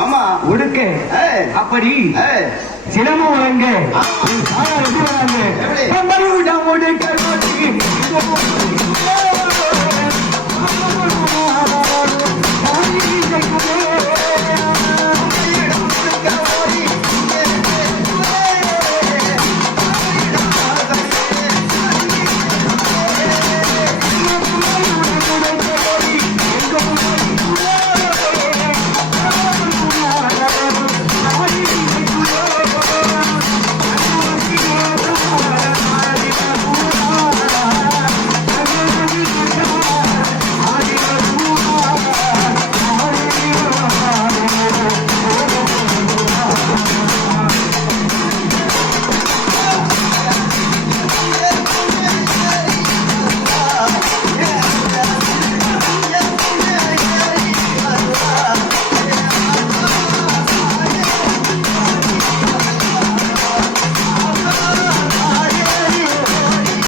ஆமா. ஒடுக்க அப்படி. ஏய், சிலமும் வழங்க சாரா எப்படி வராங்க?